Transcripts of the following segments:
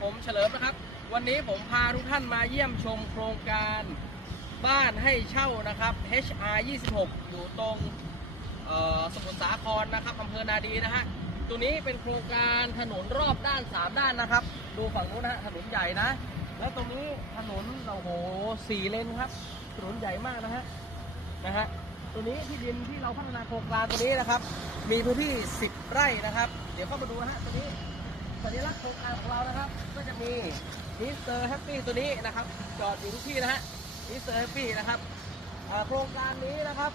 ผมเฉลิมนะครับ วันนี้ผมพาทุกท่านมาเยี่ยมชมโครงการบ้านให้เช่านะครับ HR 26 อยู่ตรงสมุทรสาครนะครับอำเภอนาดีนะฮะตัวนี้เป็นโครงการถนนรอบด้าน 3 ด้านนะครับ ดูฝั่งนู้นนะฮะถนนใหญ่นะ แล้วตรงนี้ถนนโอ้โหสี่เลนครับถนนใหญ่มากนะฮะนะฮะตัวนี้ที่ดินที่เราพัฒนาโครงการตัวนี้นะครับ มีพื้นที่ 10 ไร่นะครับ เดี๋ยวเข้ามาดูนะฮะตัวนี้ สัญลักษณ์โครงการของเรานะครับ ก็จะมีมิสเตอร์แฮปปี้ตัวนี้นะครับ จอดอยู่ทุกที่นะฮะมิสเตอร์แฮปปี้นะครับโครงการนี้นะครับ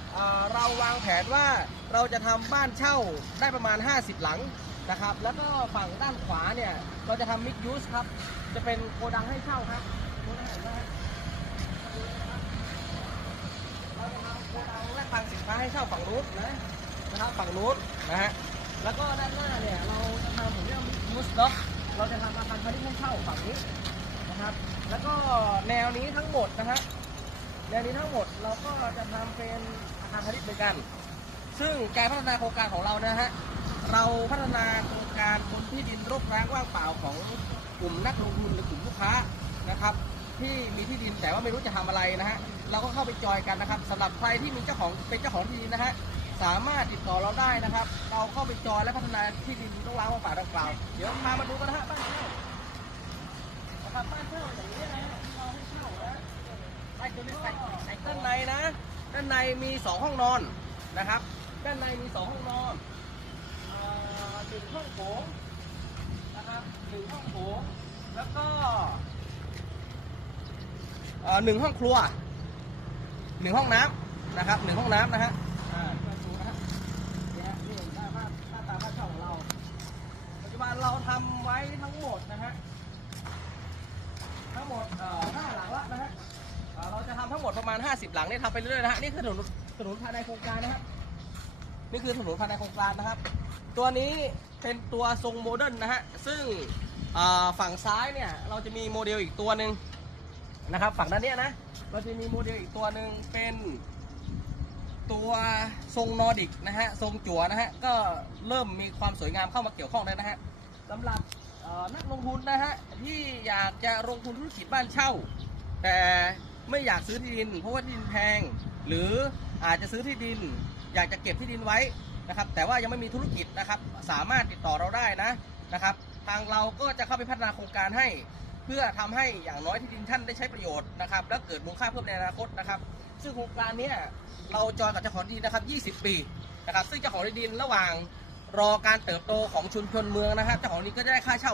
เราวางแผนว่าเราจะทำบ้านเช่าได้ประมาณ 50 หลังนะครับ แล้วก็ฝั่งด้านขวาเนี่ยเราจะทำมิกยูสครับ จะเป็นโกดังให้เช่าครับดูนะเห็นไหมฮะเราจะทำโกดังและคลังสินค้าให้เช่าฝั่งนู้นนะนะครับฝั่งนู้นนะฮะ แล้วก็ด้านหน้าเนี่ยเราจะทำผมเรียกมุสด็อกเราจะทำอาคารพาณิชย์ให้เช่าฝั่งนี้นะครับ แล้วก็แนวนี้ทั้งหมดนะฮะแนวนี้ทั้งหมดเราก็จะทำเป็นอาคารพาณิชย์เหมือนกัน ซึ่งการพัฒนาโครงการของเรานะฮะเราพัฒนาโครงการบนที่ดินรกร้างว่างเปล่าของกลุ่มนักลงทุนหรือกลุ่มลูกค้านะครับ ที่มีที่ดินแต่ว่าไม่รู้จะทำอะไรนะฮะเราก็เข้าไปจอยกันนะครับสำหรับใครที่มีเจ้าของเป็นเจ้าของที่ดินนะฮะ สามารถติดต่อเราได้นะครับ เราเข้าไปจอยและพัฒนาที่ดินต้องล้างว่างเปล่าดังกล่าวเดี๋ยวพามาดูกันนะฮะบ้านเช่านะครับบ้านเช่าอย่างนี้นะเราให้เช่านะไอ้ตัวนี้ใส่ใส่ด้านในนะ ด้านในมีสองห้องนอนนะครับ ด้านในมีสองห้องนอนหนึ่งห้องโถงนะครับหนึ่งห้องโถงแล้วก็หนึ่งห้องครัวหนึ่งห้องน้ำนะครับหนึ่งห้องน้ำนะฮะ อ่าก็ดูนะฮะนี่ฮะนี่หน้าบ้านหน้าตาบ้านเช่าของเรา ปัจจุบันเราทำไว้ทั้งหมดนะฮะ ทั้ง หมดเอ่อห้าหลังละนะฮะเราจะทำทั้งหมดประมาณ 50 หลังนี่ทำไปเรื่อยๆนะฮะนี่คือถนนถนนภายในโครงการนะครับนี่คือถนนภายในโครงการนะครับ ตัวนี้เป็นตัวทรงโมเดิร์นนะฮะซึ่งฝั่งซ้ายเนี่ยเราจะมีโมเดลอีกตัวหนึ่งนะครับ ฝั่งด้านเนี้ยนะเราจะมีโมเดลอีกตัวหนึ่งเป็นตัวทรงนอร์ดิกนะฮะทรงจั่วนะฮะก็เริ่มมีความสวยงามเข้ามาเกี่ยวข้องแล้วนะฮะสำหรับ นักลงทุนนะฮะที่อยากจะลงทุนธุรกิจบ้านเช่า แต่ไม่อยากซื้อที่ดิน เพราะว่าที่ดินแพง หรืออาจจะซื้อที่ดิน อยากจะเก็บที่ดินไว้นะครับ แต่ว่ายังไม่มีธุรกิจนะครับ สามารถติดต่อเราได้นะนะครับ ทางเราก็จะเข้าไปพัฒนาโครงการให้ เพื่อทำให้อย่างน้อยที่ดินท่านได้ใช้ประโยชน์นะครับ และเกิดมูลค่าเพิ่มในอนาคตนะครับ ซึ่งโครงการนี้เราจอยกับเจ้าของที่ดินนะครับ 20 ปีนะครับ ซึ่งเจ้าของที่ดินระหว่าง รอการเติบโตของชุมชนเมืองนะครับเจ้าของนี้ก็จะได้ค่าเช่า